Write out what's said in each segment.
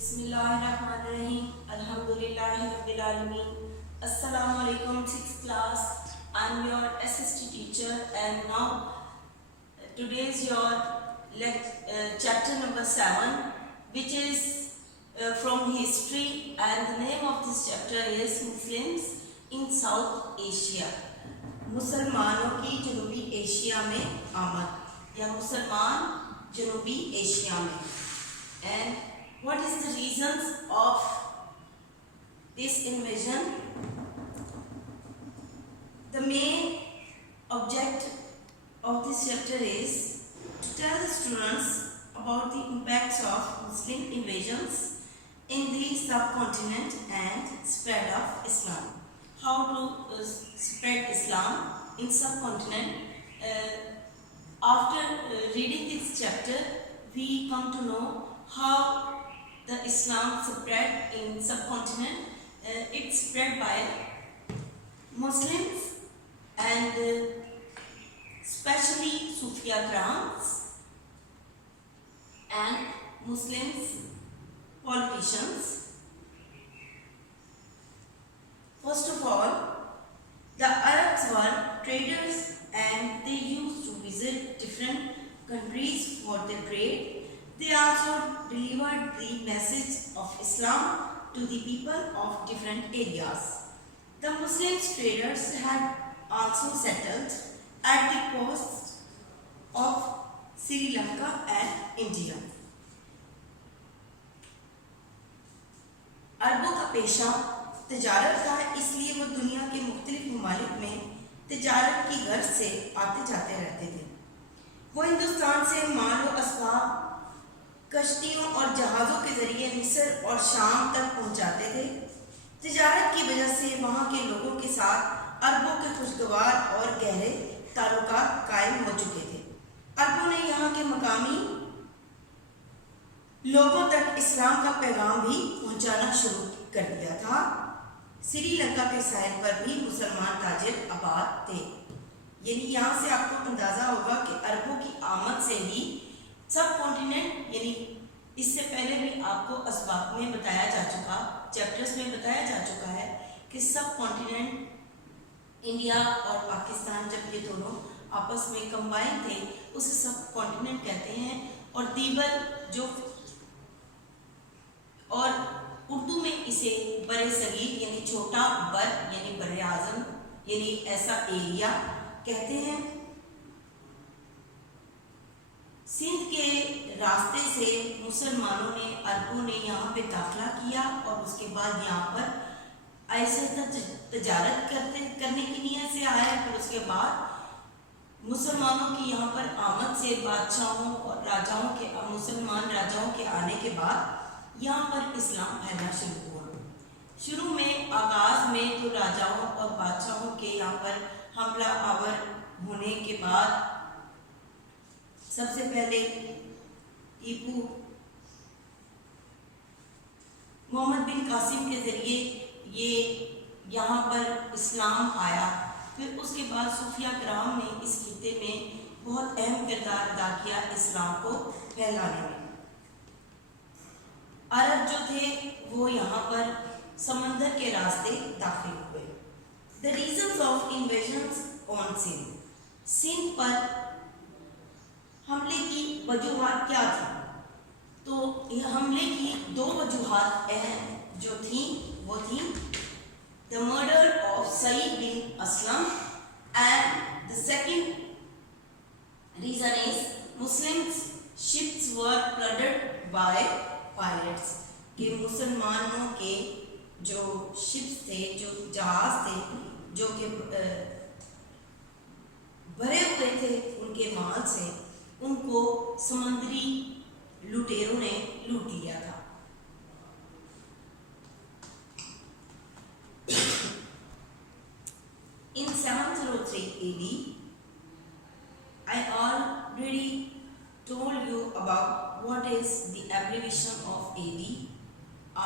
بسم اللہ الرحمن الرحیم الحمدللہ رب العالمین السلام علیکم 6th class. I'm your SST teacher and now today is your chapter number 7 which is from history, and the name of this chapter is Muslims in South Asia. مسلمانوں کی جنوبی ایشیا میں آمد یا مسلمان جنوبی ایشیا میں. And what is the reasons of this invasion? The main object of this chapter is to tell the students about the impacts of Muslim invasions in the subcontinent and spread of Islam. How to spread Islam in subcontinent. After reading this chapter, we come to know how the Islam spread in subcontinent. It spread by Muslims and especially Sufiya Grams and Muslims politicians. First of all, the Arabs were traders and they used to visit different countries for their trade. They also delivered the message of Islam to the people of different areas. The Muslim traders had also settled at the coasts of Sri Lanka and India. عربوں کا پیشہ تجارت تھا، اس لیے وہ دنیا کے مختلف ممالک میں تجارت کی غرض سے آتے جاتے رہتے تھے. وہ ہندوستان سے مال و اسباب کشتیوں اور جہازوں کے ذریعے مصر اور شام تک پہنچاتے تھے. تجارت کی وجہ سے وہاں کے لوگوں کے ساتھ عربوں کے خوشگوار اور گہرے تعلقات قائم ہو چکے تھے. عربوں نے یہاں کے مقامی لوگوں تک اسلام کا پیغام بھی پہنچانا شروع کر دیا تھا. سری لنکا کے ساحل پر بھی مسلمان تاجر آباد تھے. یعنی یہاں سے آپ کو اندازہ ہوگا کہ عربوں کی آمد سے ہی سب کانٹیننٹ، یعنی اس سے پہلے بھی آپ کو اسباق میں بتایا جا چکا، چیپٹرز میں بتایا جا چکا ہے کہ سب کانٹیننٹ انڈیا اور پاکستان جب یہ دونوں آپس میں کمبائن تھے اسے سب کانٹیننٹ کہتے ہیں. اور دیبل جو اور اردو میں اسے بر صغیر یعنی چھوٹا بر یعنی بر اعظم یعنی ایسا ایریا کہتے ہیں. سندھ کے راستے سے مسلمانوں نے عربوں نے یہاں پہ داخلہ کیا اور اس کے بعد یہاں پر ایسے تجارت کرنے کی نیت سے آیا. پھر اس کے بعد مسلمانوں کی یہاں پر آمد سے بادشاہوں اور راجاؤں کے مسلمان راجاؤں کے آنے کے بعد یہاں پر اسلام پھیلنا شروع ہوا. شروع میں آغاز میں تو راجاؤں اور بادشاہوں کے یہاں پر حملہ آور ہونے کے بعد سب سے پہلے ٹیپو محمد بن قاسم کے ذریعے یہ یہاں پر اسلام آیا. پھر اس کے بعد صوفیہ کرام نے اس خطے میں بہت اہم کردار ادا کیا اسلام کو پھیلانے میں. عرب جو تھے وہ یہاں پر سمندر کے راستے داخل ہوئے. The reasons of invasions on Sindh. Sindh پر حملے کی وجوہات کیا تھیں؟ تو حملے کی دو وجوہات اہم جو تھیں وہ تھیں the murder of Sayyid bin Aslam, and the second reason is Muslims ships were flooded by pirates. کہ مسلمانوں کے جو شپس تھے، جو جہاز تھے جو کہ بھرے ہوئے تھے ان کے مال سے، ان کو سمندری لٹیروں نے لوٹ لیا تھا. In 703 AD, I already told you about what is the abbreviation of AD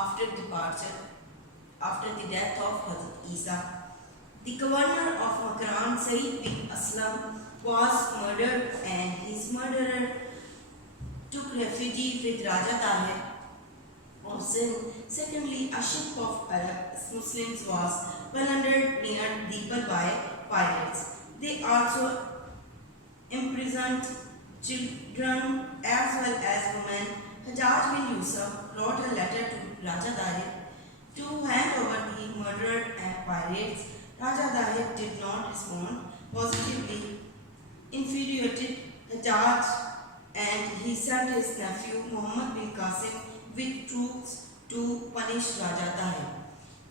after the death of Hazrat Isa. The governor of Makran, Sayyid bin Aslam, was murdered and his murderer took refuge with Raja Tahir of sin. Secondly, a ship of Arab Muslims was plundered near Dibal by pirates. They also imprisoned children as well as women. Hajjaj bin Yusuf wrote a letter to Raja Dahir to hand over the murdered pirates. Raja Dahir did not respond positively, infuriated Hajjaj, and he sent his nephew Muhammad bin Qasim with troops to punish Raja Dahir.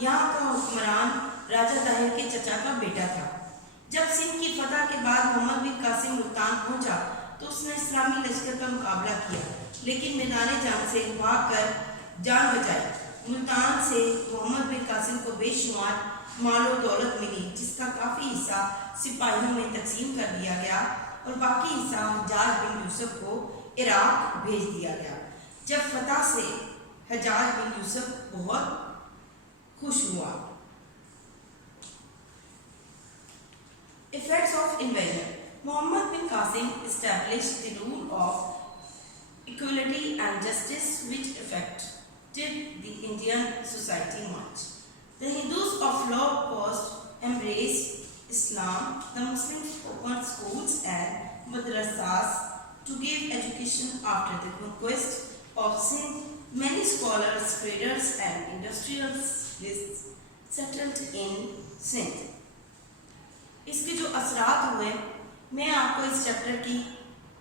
یہاں کا حکمران راجہ طاہر کے چچا کا بیٹا تھا۔ جب سندھ کی فتح کے بعد محمد بن قاسم ملتان پہنچا تو اس نے اسلامی لشکر کا مقابلہ کیا، لیکن میدان جنگ سے بھاگ کر جان بچائی۔ ملتان سے محمد بن قاسم کو بے شمار مال و دولت ملی، جس کا کافی حصہ سپاہیوں میں تقسیم کر دیا گیا اور باقی حصہ حجاج بن یوسف کو عراق بھیج دیا گیا۔ جب فتح سے حجاج بن یوسف بہت خوش ہوا۔ Effects of invasion. Muhammad bin Qasim established the rule of equality and justice, which affected the Indian society much. The Hindus of low caste embraced Islam. The Muslims opened schools and madrasas to give education. After the conquest of Sindh, many scholars, traders and industrialists settled in Sindh. اس کے جو اثرات ہوئے، میں آپ کو اس chapter کی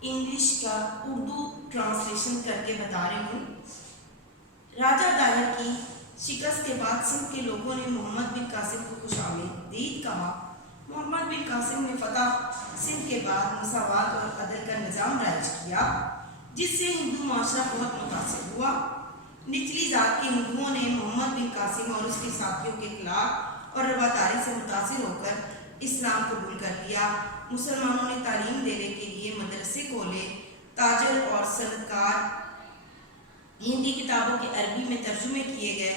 English کا Urdu translation کر کے بتا رہی ہوں۔ راجہ طاہر کی شکست کے بعد سندھ کے لوگوں نے محمد بن قاسم کو خوش آمدید کہا۔ محمد بن قاسم نے فتح سندھ کے بعد مساوات اور عدل کا نظام رائج کیا، جس سے ہندو معاشرہ بہت متاثر ہوا۔ نچلی ذات کے ہندوؤں نے محمد بن قاسم اور اس کے ساتھیوں کے اخلاق اور رواداری سے متاثر ہو کر اسلام قبول کر لیا۔ مسلمانوں نے تعلیم دینے کے لیے مدرسے کھولے، تاجر اور صنعتکار ہندی کتابوں کے عربی میں ترجمے کیے گئے۔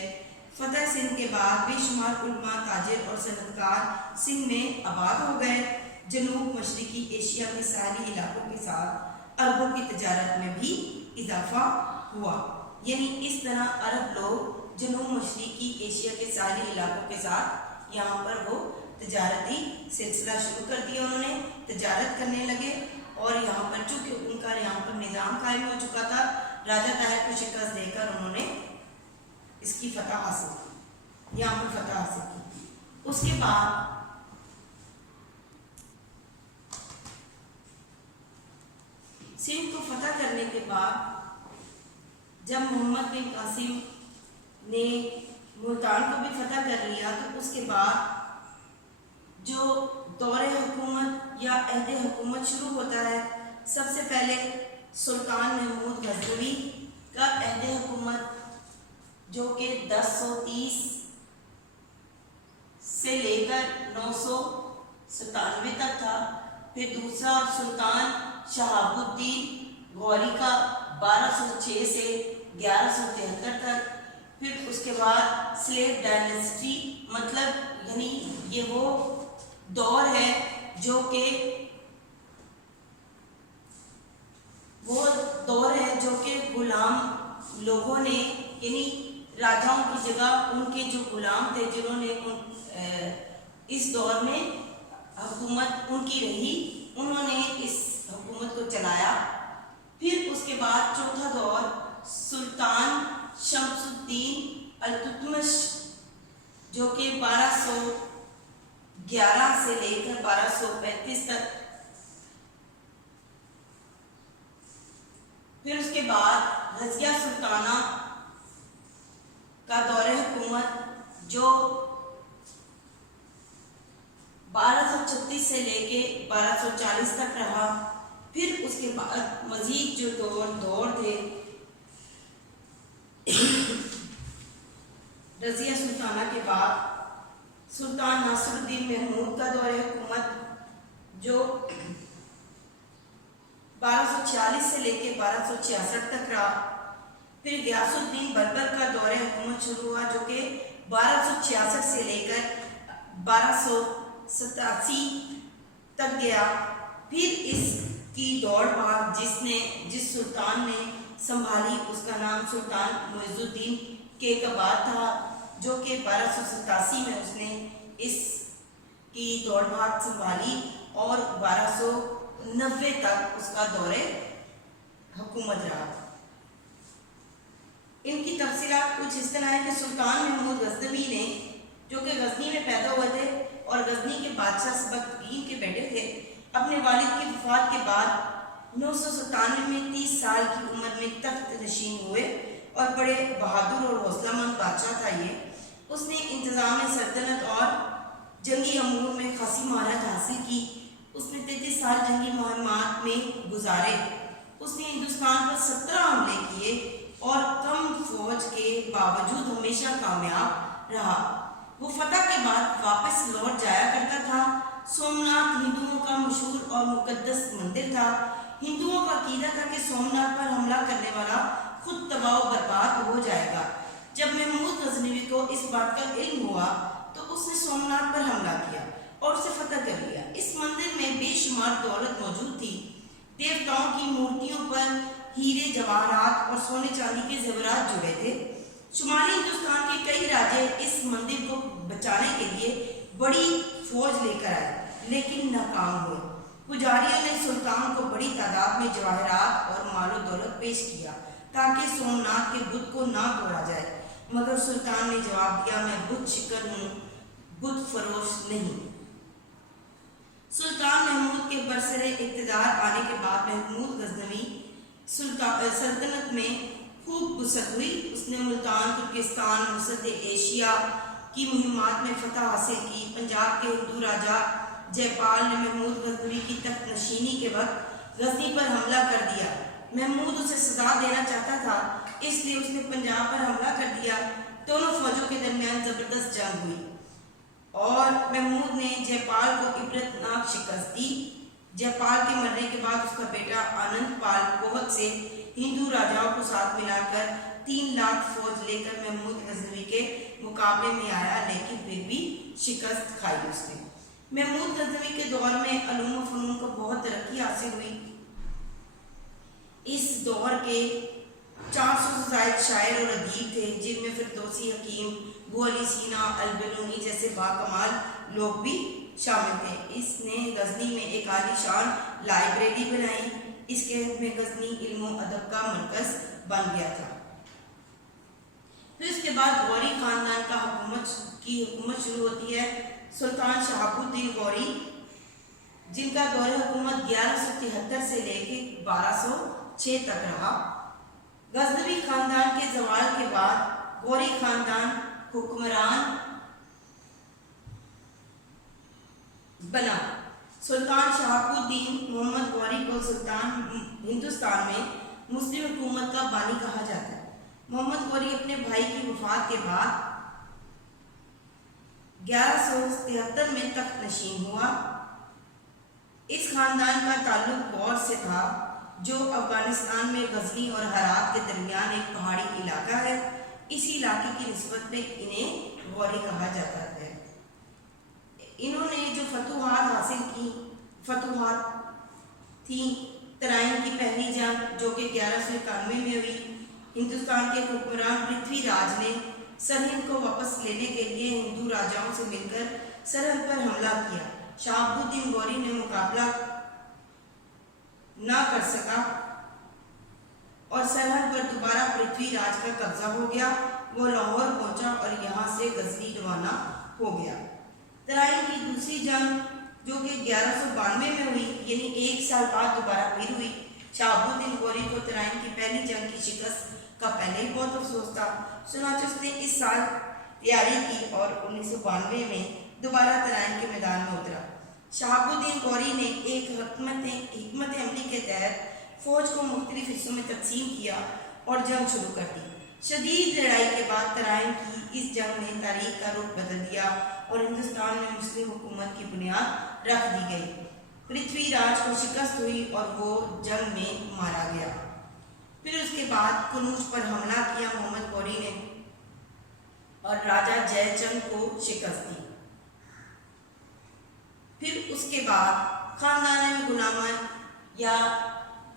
فتح سندھ کے بعد بے شمار علماء، تاجر اور صنعتکار سندھ میں آباد ہو گئے۔ جنوب مشرقی ایشیا کے ساحلی علاقوں کے ساتھ عربوں کی تجارت میں بھی اضافہ ہوا، یعنی اس طرح عرب لوگ جنوب مشرقی ایشیا کے ساحلی علاقوں کے ساتھ یہاں پر وہ تجارتی سلسلہ شروع کر دیا، انہوں نے تجارت کرنے لگے، اور یہاں پر چونکہ ان کا یہاں پر نظام قائم ہو چکا تھا، راجہ طاہر کو شکست دے کر انہوں نے اس کی فتح حاصل کی، یہاں پر فتح حاصل کی۔ اس کے بعد سندھ کو فتح کرنے کے بعد جب محمد بن قاسم نے ملتان کو بھی فتح کر لیا، تو اس کے بعد جو دور حکومت یا عہد حکومت شروع ہوتا ہے، سب سے پہلے سلطان محمود غزنوی کا عہد حکومت جو کہ 1030 سے لے کر 997 تک تھا۔ پھر دوسرا سلطان شہاب الدین غوری کا 1206 سے 1173 تک۔ پھر اس کے بعد سلیو ڈائنیسٹی، مطلب یعنی یہ وہ دور ہے جو کہ غلام لوگوں نے، یعنی راجاؤں کی جگہ ان کے جو غلام تھے جنہوں نے اس دور میں حکومت ان کی رہی، انہوں نے اس حکومت کو چلایا۔ پھر اس کے بعد چوتھا دور سلطان شمس الدین التتمش جو کہ 1211 سے لے کر 1235 تک۔ پھر اس کے بعد رضیہ سلطانہ کا دور حکومت جو 1236 سے لے کے 1240 تک رہا۔ پھر اس کے بعد مزید جو دور تھے رضیہ سلطانہ کے بعد سلطان ناصر الدین محمود کا دور حکومت جو 1246 سے لے کے 1266 تک رہا۔ پھر غیاث الدین بربر کا دور حکومت شروع ہوا جو کہ 1266 سے لے کر 1287 تک گیا۔ پھر اس کی دوڑ بھاگ جس سلطان نے سنبھالی اس کا نام سلطان معز الدین کیقباد تھا، جو کہ 1287 میں اس نے اس کی دوڑ بھاگ سنبھالی اور 1290 تک اس کا دور حکومت رہا۔ ان کی تفصیلات کچھ اس طرح ہے کہ سلطان محمود غزنوی نے، جو کہ غزنی میں پیدا ہوئے تھے اور غزنی کے بادشاہ سبکتگین کے بیٹے تھے، اپنے والد کی وفات کے بعد 997 میں 30 سال کی عمر میں تخت نشین ہوئے اور بڑے بہادر اور حوصلہ مند بادشاہ تھا یہ۔ اس نے انتظام سلطنت اور جنگی امور میں خاصی مہارت حاصل کی۔ اس نے 33 سال جنگی مہمات میں گزارے۔ اس نے ہندوستان پر 17 حملے کیے اور کم فوج کے باوجود ہمیشہ کامیاب رہا۔ وہ فتح کے بعد واپس لوٹ جایا کرتا تھا۔ سومناتھ ہندوؤں کا مشہور اور مقدس مندر تھا۔ ہندوؤں کا عقیدہ تھا کہ سومناتھ پر حملہ کرنے والا خود تباہ و برباد ہو جائے گا۔ جب محمود غزنوی کو اس بات کا علم ہوا تو اس نے سومناتھ پر حملہ کیا اور اسے فتح کر لیا۔ اس مندر میں بے شمار دولت موجود تھی۔ دیوتاؤں کی مورتیوں پر ہیرے جواہرات اور سونے چاندی کے زیورات جڑے تھے۔ شمالی ہندوستان کے کئی راجے اس مندر کو بچانے کے لیے بڑی فوج لے کر آئے لیکن ناکام ہوئے۔ پجاریوں نے سلطان کو بڑی تعداد میں جواہرات اور مال و دولت پیش کیا تاکہ سومناتھ کے بت کو نہ توڑا جائے، مگر سلطان نے جواب دیا، میں بت شکن ہوں، بت فروش نہیں۔ سلطان محمود کے برسر اقتدار آنے کے بعد محمود غزنوی سلطنت میں خوب وسعت ہوئی۔ اس نے ملتان، ترکستان، وسط ایشیا کی مہمات میں فتح حاصل کی۔ پنجاب کے ہندو راجا جے پال نے محمود غزنوی کی تخت نشینی کے وقت غزنی پر حملہ کر دیا۔ محمود اسے سزا دینا چاہتا تھا، اس لیے اس نے پنجاب پر حملہ کر دیا۔ دونوں فوجوں کے درمیان زبردست جنگ ہوئی اور محمود نے جے پال کو عبرتناک شکست دی۔ جے پال کے مرنے کے بعد اس کا بیٹا آنند پال بہت سے ہندو راجاؤں کو ساتھ ملا کر 3 لاکھ فوج لے کر محمود غزنوی کے مقابلے میں آیا، لیکن پھر بھی شکست کھائی اس نے۔ محمود غزنوی کے دور میں علوم و فنون کو بہت ترقی حاصل ہوئی۔ اس دور کے 400 سے زائد شاعر اور ادیب تھے، جن میں فردوسی، حکیم، ابو علی سینا، البرونی جیسے باکمال لوگ بھی شامل تھے۔ اس نے غزنی میں ایک عالی شان لائبریری بنائی۔ اس کے میں غزنی علم و ادب کا مرکز بن گیا تھا۔ پھر اس کے بعد غوری خاندان کا حکومت شروع ہوتی ہے۔ سلطان شہاب الدین غوری، جن کا دور حکومت 1173 سے لے کے 1206 تک رہا۔ غزنوی خاندان کے زوال کے بعد غوری خاندان حکمران بنا۔ سلطان شہاب الدین محمد غوری کو ہندوستان میں مسلم حکومت کا بانی کہا جاتا ہے۔ محمد غوری اپنے بھائی کی وفات کے بعد 1173 میں تخت نشین ہوا۔ اس خاندان کا تعلق غور سے تھا، جو افغانستان میں غزنی اور ہرات کے درمیان ایک پہاڑی علاقہ ہے۔ اسی علاقے کی نسبت میں انہیں غوری کہا جاتا ہے۔ انہوں نے جو فتوحات تھیں، ترائن کی پہلی جنگ جو کہ 1191 میں ہوئی، ہندوستان کے حکمران پرتھوی راج نے سرہند کو واپس لینے کے لیے ہندو راجاؤں سے مل کر سرہند پر حملہ کیا۔ شہاب الدین غوری نے مقابلہ نہ کر سکا اور سرحد پر دوبارہ پرتھوی راج کا قبضہ ہو گیا۔ وہ لاہور پہنچا اور یہاں سے غزنی روانہ ہو گیا۔ ترائن کی دوسری جنگ جو کہ 1192 میں ہوئی، یعنی 1 سال بعد دوبارہ پھر ہوئی۔ شہاب الدین غوری کو ترائن کی پہلی جنگ کی شکست کا پہلے ہی بہت افسوس تھا، چنانچہ اس نے اس سال تیاری کی اور 1992 میں دوبارہ ترائن کے میدان میں اترا۔ شہاب الدین غوری نے ایک حکمت عملی کے تحت فوج کو مختلف حصوں میں تقسیم کیا اور جنگ شروع کر دی۔ شدید لڑائی کے بعد ترائن کی اس جنگ نے تاریخ کا رخ بدل دیا اور ہندوستان میں مسلم حکومت کی بنیاد رکھ دی گئی۔ پرتھوی راج کو شکست ہوئی اور وہ جنگ میں مارا گیا۔ پھر اس کے بعد کنوج پر حملہ کیا محمد غوری نے اور راجہ جے چند کو شکست دی۔ پھر اس کے بعد خاندان غلامان یا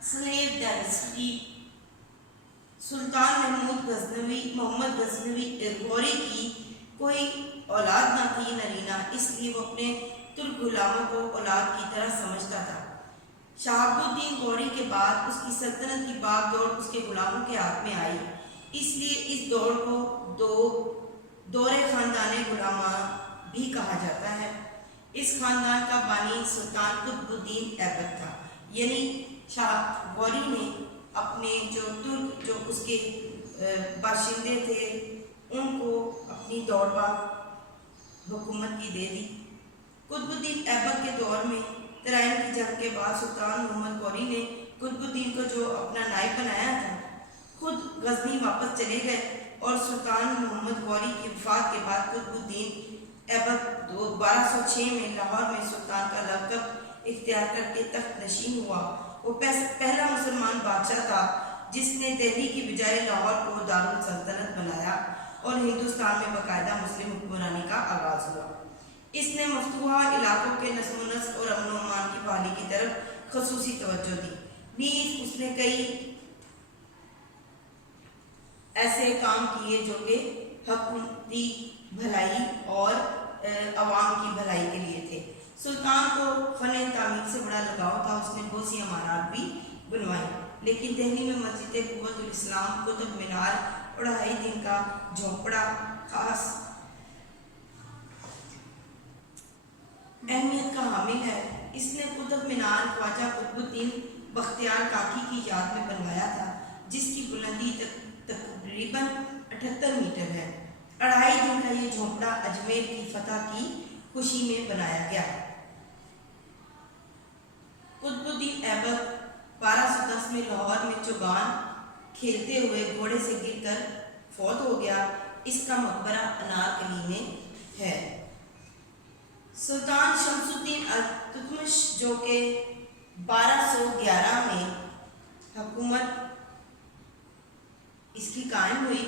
سلیو ڈائنسٹی، سلطان محمد غزنوی غوری کی کوئی اولاد نہ تھی نرینہ، اس لیے وہ اپنے ترک غلاموں کو اولاد کی طرح سمجھتا تھا۔ شہاب الدین غوری کے بعد اس کی سلطنت کی باغ دوڑ اس کے غلاموں کے ہاتھ میں آئی، اس لیے اس دوڑ کو دور خاندان غلامان بھی کہا جاتا ہے۔ اس خاندان کا بانی سلطان قطب الدین ایبک تھا، یعنی شاہ غوری نے اپنے جو ترک جو اس کے باشندے تھے ان کو اپنی دوڑ حکومت کی دے دی۔ قطب الدین ایبک کے دور میں ترائن کی جنگ کے بعد سلطان محمد غوری نے قطب الدین کو جو اپنا نائب بنایا تھا خود غزنی واپس چلے گئے، اور سلطان محمد غوری کی وفات کے بعد قطب الدین ایبک 1206 میں لاہور میں سلطان کا لقب اختیار کر کے تخت نشین ہوا۔ وہ پہلا مسلمان بادشاہ تھا جس نے دہلی کی بجائے لاہور کو دارالسلطنت بنایا اور ہندوستان میں باقاعدہ مسلم حکمرانی کا آغاز ہوا۔ اس نے مفتوحہ علاقوں کے نظم و نسق اور امن و امان کی بحالی کی طرف خصوصی توجہ دی۔ نیز اس نے کئی ایسے کام کیے جو کہ حکومتی بھلائی اور عوام کی بھلائی کے لیے تھے۔ سلطان کو فن تعمیر سے بڑا لگاؤ تھا، اس نے بہت سی عمارات بھی بنوائی، لیکن دہلی میں مسجد قوت الاسلام، قطب مینار اور 2.5 دن کا جھونپڑا خاص اہمیت کا حامل ہے۔ اس نے قطب مینار خواجہ قطب الدین بختیار کاکی کی یاد میں بنوایا تھا، جس کی بلندی تقریباً 78 میٹر ہے۔ 2.5 دن کا یہ جھونپڑا اجمیر کی فتح کی خوشی میں بنایا گیا۔ قطب الدین ایبک 1210 میں لاہور میں چوگان کھیلتے ہوئے گھوڑے سے گر کر فوت ہو گیا۔ اس کا مقبرہ انارکلی میں ہے۔ سلطان شمس الدین التتمش جو کہ 1211 میں حکومت اس کی قائم ہوئی،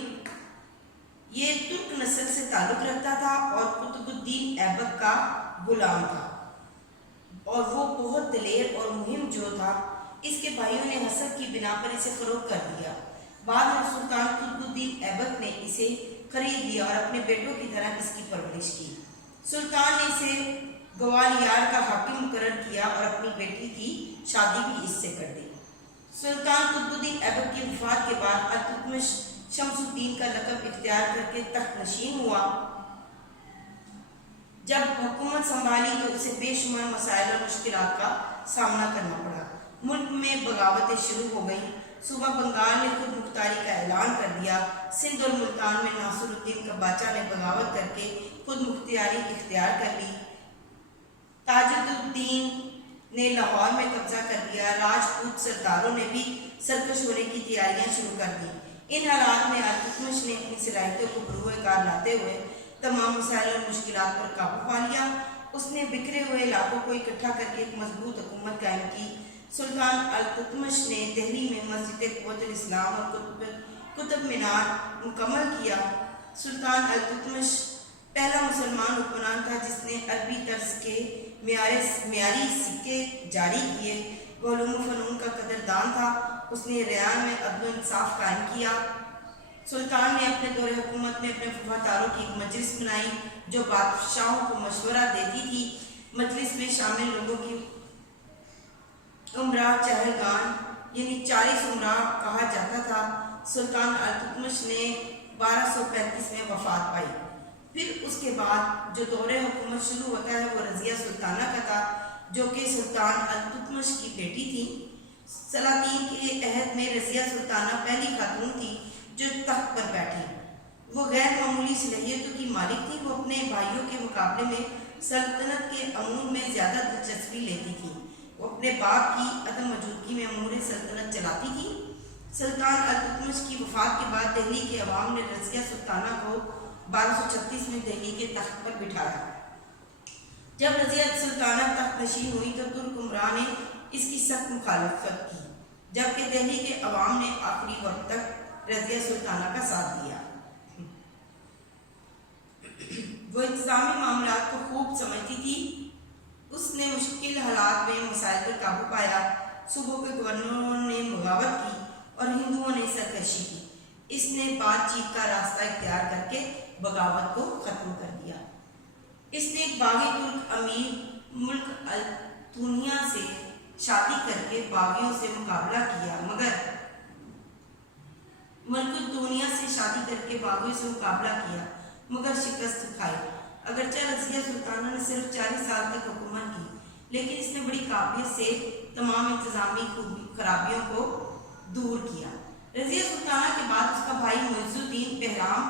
یہ ترک نسل سے تعلق رکھتا تھا اور قطب الدین ایبک کا غلام تھا، اور وہ بہت دلیر اور مہم جو تھا۔ اس کے بھائیوں نے حسد کی بنا پر اسے فروخت کر دیا۔ بعد میں سلطان قطب الدین ایبک نے اسے خرید لیا اور اپنے بیٹوں کی طرح اس کی پرورش کی۔ سلطان نے اسے گوالیار کا حاکم مقرر کیا اور اپنی بیٹی کی شادی بھی اس سے کر دی۔ سلطان قطب الدین ایبک کی وفات کے بعد التتمش شمس الدین کا لقب اختیار کر کے تخت نشین ہوا۔ جب حکومت سنبھالی تو اسے بے شمار مسائل اور مشکلات کا سامنا کرنا پڑا۔ ملک میں بغاوتیں شروع ہو گئیں۔ صوبہ بنگال نے خود مختاری کا اعلان کر دیا۔ سندھ اور ملتان میں ناصر الدین کباچا نے بغاوت کر کے خود مختاری اختیار کر لی۔ تاج الدین نے لاہور میں قبضہ کر لیا۔ راجپوت سرداروں نے بھی سرکش ہونے کی تیاریاں شروع کر دیں۔ ان حالات میں التتمش نے اپنی صلاحیتوں کو بروئے کار لاتے ہوئے تمام مسائل اور مشکلات پر قابو پا لیا۔ اس نے بکھرے ہوئے علاقوں کو اکٹھا کر کے ایک مضبوط حکومت قائم کی۔ سلطان التتمش نے دہلی میں مسجد قوت الاسلام اور قطب مینار مکمل کیا۔ سلطان التتمش پہلا مسلمان حکمران تھا جس نے عربی طرز کے معیاری سکے جاری کیے۔ وہ علوم و فنون کا قدردان تھا۔ اس نے ریان میں عدل و انصاف قائم کیا۔ سلطان نے اپنے دور حکومت میں اپنے وفاداروں کی ایک مجلس بنائی جو بادشاہوں کو مشورہ دیتی تھی۔ مجلس میں شامل لوگوں کی عمرہ چہلگان یعنی 40 عمرہ کہا جاتا تھا۔ سلطان التتمش نے 1235 میں وفات پائی۔ پھر اس کے بعد جو دور حکومت شروع ہوتا ہے وہ رضیہ سلطانہ کا تھا، جو کہ سلطان التتمش کی بیٹی تھی۔ سلاطین کے عہد میں رضیہ سلطانہ پہلی خاتون تھی جو تخت پر بیٹھی۔ وہ غیر معمولی صلاحیتوں کی مالک تھی۔ وہ اپنے بھائیوں کے مقابلے میں سلطنت کے امور میں زیادہ دلچسپی لیتی تھی۔ وہ اپنے باپ کی عدم موجودگی میں امور سلطنت چلاتی تھی۔ سلطان التتمش کی وفات کے بعد دہلی کے عوام نے رضیہ سلطانہ کو 1236 میں دہلی کے تخت پر بٹھایا۔ جب رضیہ سلطانہ تخت نشین ہوئی تو ترک عمرا نے اس کی سخت مخالفت کی، جبکہ دہلی کے عوام نے آخری وقت تک رضیہ سلطانہ کا ساتھ دیا۔ وہ انتظامی معاملات کو خوب سمجھتی تھی۔ اس نے مشکل حالات میں مسائل پر قابو پایا۔ صوبوں کے گورنروں نے بغاوت کی اور ہندوؤں نے سرکشی کی۔ اس نے بات چیت کا راستہ اختیار کر کے بغاوت کو ختم کر دیا۔ اس نے ایک باغی ترک امیر ملک التونیا سے شادی کر کے باغیوں سے مقابلہ کیا، مگر شکست کھائی۔ اگرچہ رضیہ سلطانہ نے صرف 40 سال تک حکومت کی، لیکن اس نے بڑی قابلیت سے تمام انتظامی خرابیوں کو دور کیا۔ رضیہ سلطانہ کے بعد اس کا بھائی معز الدین بہرام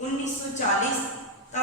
1940 تا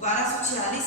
1246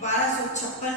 1256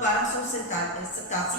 1287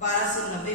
1290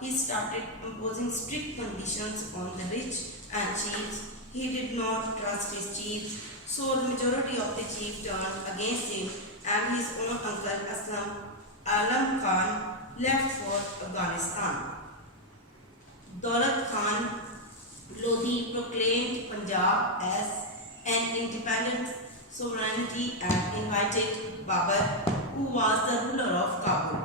he started imposing strict conditions on the rich and chiefs. He did not trust his chiefs, so the majority of the chiefs turned against him, and his own uncle Aslam Alam Khan left for Afghanistan. Daulat Khan Lodi proclaimed Punjab as an independent sovereignty and invited Babur, who was the ruler of Kabul.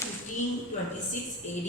1526 AD